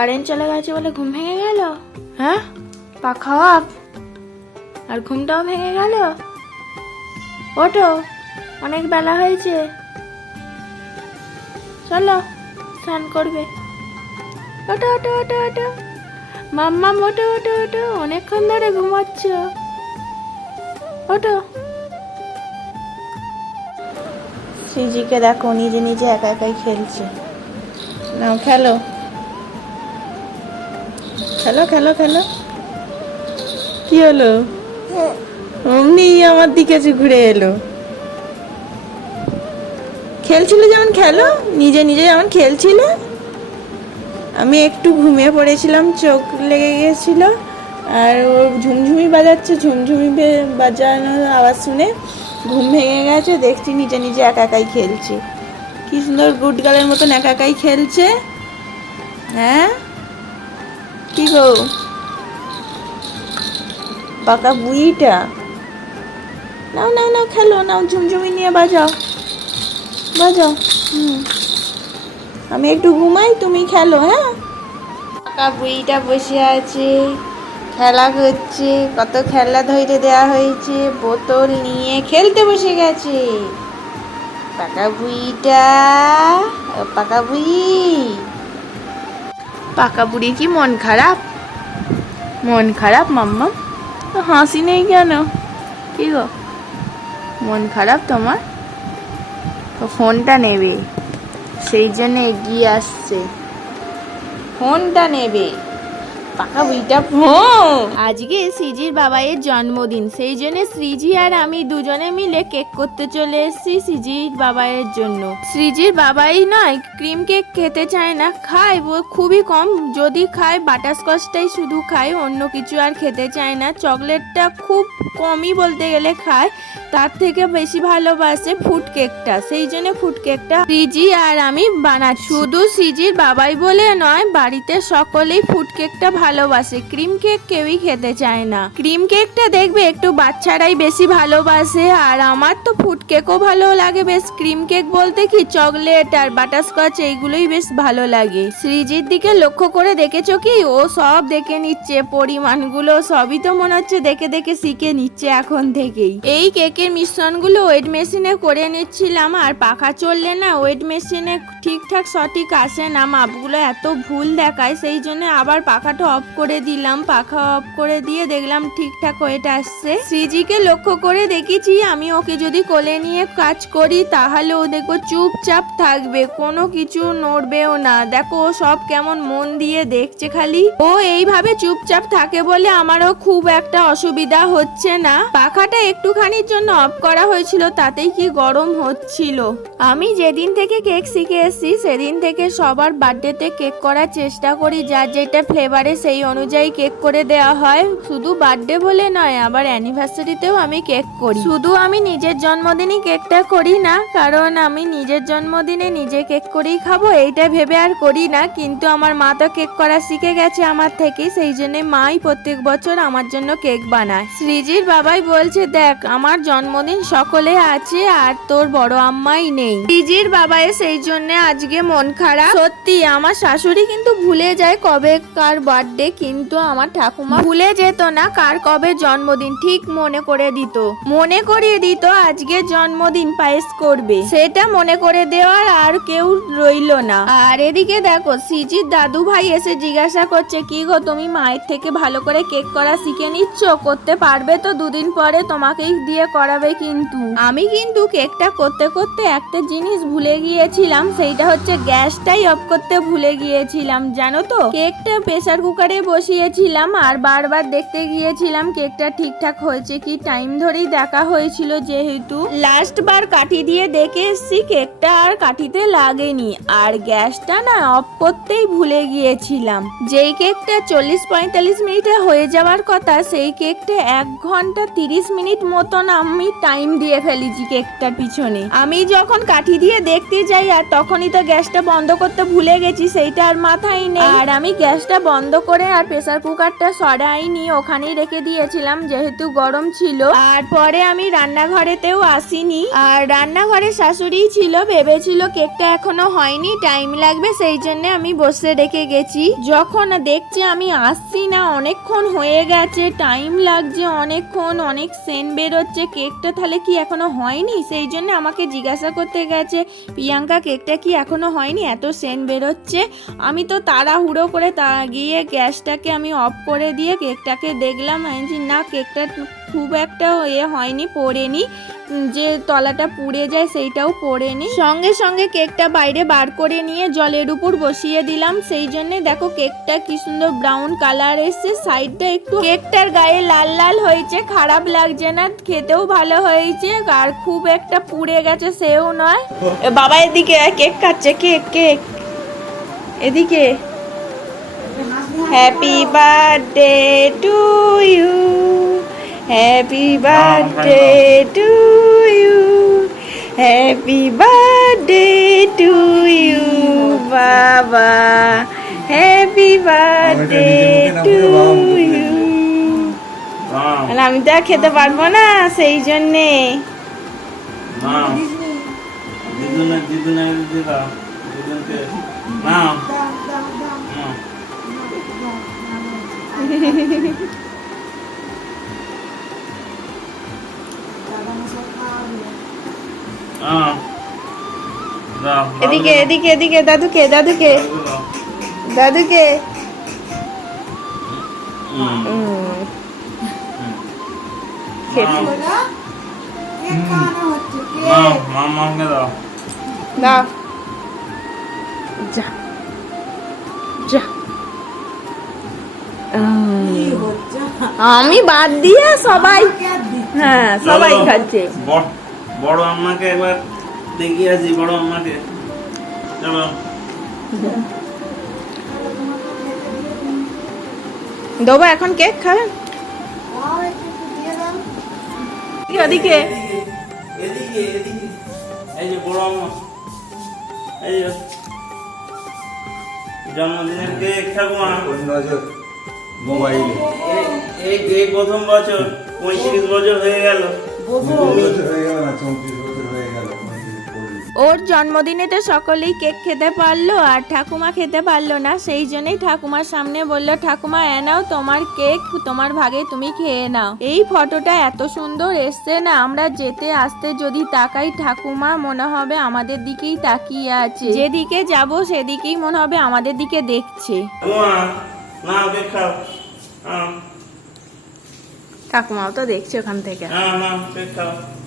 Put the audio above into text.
Current চলে গেছে বলে ঘুম ভেঙে গেল? হ্যাঁ? পাখা অফ। আর ঘুমটাও ভেঙে গেল? ওটো অনেক বেলা হয়েছে। চলো স্নান করবে। ওটো ওটো ওটো ওটো মাম্মা ওটো ওটো ওটো অনেকক্ষণ ধরে ঘুমাচ্ছ। ওটো শ্রীজিকে দেখো নিজে নিজে একা একাই খেলছে। নাও খেলো। খেলো খেলো খেলো। কি হলো? অমনি আমার দিকে ঘুরে এলো। খেলছিলে যেমন খেলো, নিজে নিজে যেমন খেলছিলে। আমি একটু ঘুমিয়ে পড়েছিলাম, চোখ লেগে গিয়েছিল। আর ও ঝুমঝুমি বাজাচ্ছে, ঝুমঝুমি বাজানোর আওয়াজ শুনে ঘুম ভেঙে গেছে, দেখছি নিজে নিজে একা একাই খেলছে। কি সুন্দর গুড গার্লের মতন একা একাই খেলছে। হ্যাঁ? কি গো। পাকা বুড়িটা। নাও নাও নাও, খেলো, নাও, ঝুমঝুমি নিয়ে বাজাও। বাজাও, হুম। আমি একটু ঘুমাই, তুমি খেলো হ্যাঁ? পাকা বুড়িটা বসে আছে, খেলা করছে, কত খেলা ধরে দেওয়া হয়েছে, বোতল নিয়ে খেলতে বসে গেছে। পাকা বুড়িটা পাকা বুড়ি। পাকা বুড়ি কি মন খারাপ? মন খারাপ, মাম্মা? হাসি নেই কেন? কি গো? মন খারাপ তোমার? তো ফোনটা নেবে। সেই জন্য এগিয়ে আসছে। ফোনটা নেবে। পাকা আজকে শ্রীজির বাবাইয়ের জন্মদিন, সেই জন্য শ্রীজি আর আমি দুজনে মিলে কেক করতে চলে এসেছি শ্রীজির বাবাইয়ের জন্য। শ্রীজির বাবাই নয়, ক্রিম কেক খেতে চায় না, খায় খুবই কম। যদি খায় বাটারস্কচটাই শুধু খায়, অন্য কিছু আর খেতে চায় না। চকলেটটা খুব কমই বলতে গেলে খায়, তার থেকে বেশি ভালোবাসে ফুড কেকটা। সেই জন্য ফুড কেকটা সিজি আর আমি বানাচ্ছি। শুধু সিজির বাবাই বলে নয়, বাড়িতে সকলেই ফুড কেকটা ভালোবাসে। ক্রিম কেক কেউই খেতে চায় না। ক্রিম কেকটা দেখবে একটু বাচ্চারাই বেশি ভালোবাসে, আর আমার তো ফুড কেকও ভালো লাগে বেশ। ক্রিম কেক বলতে কি চকলেট আর বাটারস্কচ, এইগুলোই বেশ ভালো লাগে। শ্রীজির দিকে লক্ষ্য করে দেখেছ কি? ও সব দেখে নিচ্ছে, পরিমাণগুলো সবই তো মনে হচ্ছে দেখে দেখে শিখে নিচ্ছে এখন থেকেই। এই কেকের মিশ্রণগুলো ওয়েট মেশিনে করে নিচ্ছিলাম, আর পাখা চললে না ওয়েট মেশিনে ঠিকঠাক সঠিক আসে না। মাপগুলো এত ভুল দেখায়, সেই জন্য আবার পাখাটা অফ করে দিলাম, পাখা অফ করে দিয়ে দেখলাম ঠিকঠাক ওয়েট আসছে। শ্রীজিকে লক্ষ্য করে দেখেছি, আমি ওকে যদি কোলে নিয়ে কাজ করি, তাহলে ও দেখব চুপচাপ থাকবে, কোনো কিছু নড়বেও না। দেখো, ও সব কেমন মন দিয়ে দেখছে খালি। ও এইভাবে চুপচাপ থাকে বলে আমারও খুব একটা অসুবিধা হচ্ছে না। পাখাটা একটুখানির জন্য অফ করা হয়েছিল, তাতেই কি গরম হচ্ছিল। আমি যেদিন থেকে কেক শিখে এসেছি, সেদিন থেকে সবার বার্থডেতে কেক করার চেষ্টা করি, যার যেটা ফ্লেভারে সেই অনুযায়ী কেক করে দেওয়া হয়। শুধু বার্থডে বলে নয়, আবার অ্যানিভার্সারিতেও আমি কেক করি। শুধু আমি নিজের জন্মদিনই কেকটা করি না, কারণ আমি নিজের জন্মদিনে নিজে কেক করেই খাব, এইটা ভেবে আর করি না। কিন্তু আমার মা তো কেক করা শিখে গেছে আমার থেকে, সেই জন্য মাই প্রত্যেক বছর আমার জন্য কেক বানায়। শ্রীজির বাবাই বলছে, দেখ, আমার জন্মদিন সকলে আছে আর তোর বড় আম্মাই নেই। শ্রীজির বাবাই সেই জন্য আজকে মন খারাপ। সত্যি, আমার শাশুড়ি কিন্তু ভুলে যায় কবে কার বার্থডে কিন্তু আমার ঠাকুমা ভুলে যেত না কার কবে জন্মদিন ঠিক মনে করে দিত। মনে করিয়ে দিত আজকে জন্মদিন পায়েস করবে। সেটা মনে করে দেওয়ার আর কেউ রইল না। আর এদিকে দেখো সিজির দাদু ভাই এসে জিজ্ঞাসা করছে, কি গো তুমি মায়ের থেকে ভালো করে কেক করা শিখে নিচ্ছ? করতে পারবে তো দুদিন পরে তোমাকেই দিয়ে করাবে কিন্তু। আমি কিন্তু কেকটা করতে করতে একটা জিনিস ভুলে গিয়েছিলাম, সেইটা হচ্ছে গ্যাসটাই অফ করতে ভুলে গিয়েছিলাম, জানো তো? কেকটা প্রেসার কুকারে বসিয়েছিলাম আর বারবার দেখতে গিয়েছিলাম কেকটা ঠিকঠাক হয়েছে কি, টাইম ধরেই দেখা হয়েছিল যেহেতু। লাস্ট বার কাঠি দিয়ে দেখে এসছি কেকটা আর কাঠিতে লাগেনি, আর গ্যাসটা না অফ করতেই ভুলে গিয়েছিলাম। যেই কেকটা চল্লিশ পঁয়তাল্লিশ মিনিটে হয়ে যাওয়ার কথা, সেই কেকটা এক ঘণ্টা তিরিশ মিনিট মতন আমি টাইম দিয়ে ফেলেছি কেকটার পিছনে। আমি যখন কাঠি দিয়ে দেখতে যাই আর তখনই তো গ্যাসটা বন্ধ করতে ভুলে গেছি, সেইটা আর মাথায় নেই। আর আমি গ্যাসটা বন্ধ করে আর প্রেসার কুকারটা সরাইনি, ওখানেই রেখে দিয়েছিলাম, যেহেতু গরম ছিল। আর পরে আমি রান্নাঘরেতেও আসিনি। আর রান্নাঘরে শাশুড়ি ছিল, ভেবেছিল কেকটা এখনও হয়নি টাইম লাগবে, সেই জন্য আমি বসে রেখে গেছি। যখন দেখছি আমি আসছি না, অনেকক্ষণ হয়ে গেছে টাইম লাগছে অনেকক্ষণ, অনেক সেন বেরোচ্ছে, কেকটা তাহলে কি এখনও হয়নি? সেই জন্য আমাকে জিজ্ঞাসা করতে গেছে, প্রিয়াঙ্কা, কেকটা কি এখনও হয়নি? এত সেন বেরোচ্ছে। আমি তো তাড়াহুড়ো করে তা গিয়ে গ্যাসটাকে আমি অফ করে দিয়ে কেকটাকে দেখলাম, আমি না, কেকটা খুব একটা এ হয়নি, পড়েনি। যে তলাটা পুড়ে যায় সেইটাও পড়েনি। সঙ্গে সঙ্গে কেকটা বাইরে বার করে নিয়ে জলের উপর বসিয়ে দিলাম। সেই জন্যে দেখো কেকটা কি সুন্দর ব্রাউন কালার এসছে। সাইডটা একটু কেকটার গায়ে লাল লাল হয়েছে, খারাপ লাগছে না, খেতেও ভালো হয়েছে, আর খুব একটা পুড়ে গেছে সেও নয়। বাবা এদিকে কেক কাটছে, কেক কেক। এদিকে। Happy birthday to you happy birthday to you happy birthday to you বাবা হ্যাপি বার্থডে টু ইউ আমি তো আর খেতে পারব না সেই জন্যে। নাও দিদুনে দিদুনে দিয়ে দাও দিদুনকে নাও নাও। নাও। দাও, এদিকে এদিকে এদিকে দাদুকে দাদুকে। দাদুকে। যা। যা। আমি বাদ দিয়ে সবাই হ্যাঁ সবাই খাচ্ছে। বড় বড় আম্মাকে একবার দেখিয়ে আসি বড় আম্মাকে। চলো। দেবো এখন কেক খাবেন ওদিকে। এদিকে এদিকে। এই যে বড় আম্মা। এই যে জন্মদিনের কেক ঠাকুমা নজর। মোবাইলে। এই- এই প্রথম বছর পঁয়ত্রিশ বছর হয়ে গেল। হয়ে হয়ে। ওর জন্মদিনেতে সকলেই কেক খেতে পারল আর ঠাকুমা খেতে পারল না সেই জন্যই ঠাকুমার সামনে বলল ঠাকুমা এনাও তোমার কেক তোমার ভাগে তুমি খেয়ে নাও। এই ফটোটা এত সুন্দর এসছে না আমরা যেতে আসতে যদি তাকাই ঠাকুমা মনে হবে আমাদের দিকেই তাকিয়ে আছে। যেদিকে যাব সেদিকেই মনে হবে আমাদের দিকে দেখছে। না দেখাও খাও হ্যাঁ। ঠাকুমাও তো দেখছে ওখান থেকে। হ্যাঁ না দেখাও খাও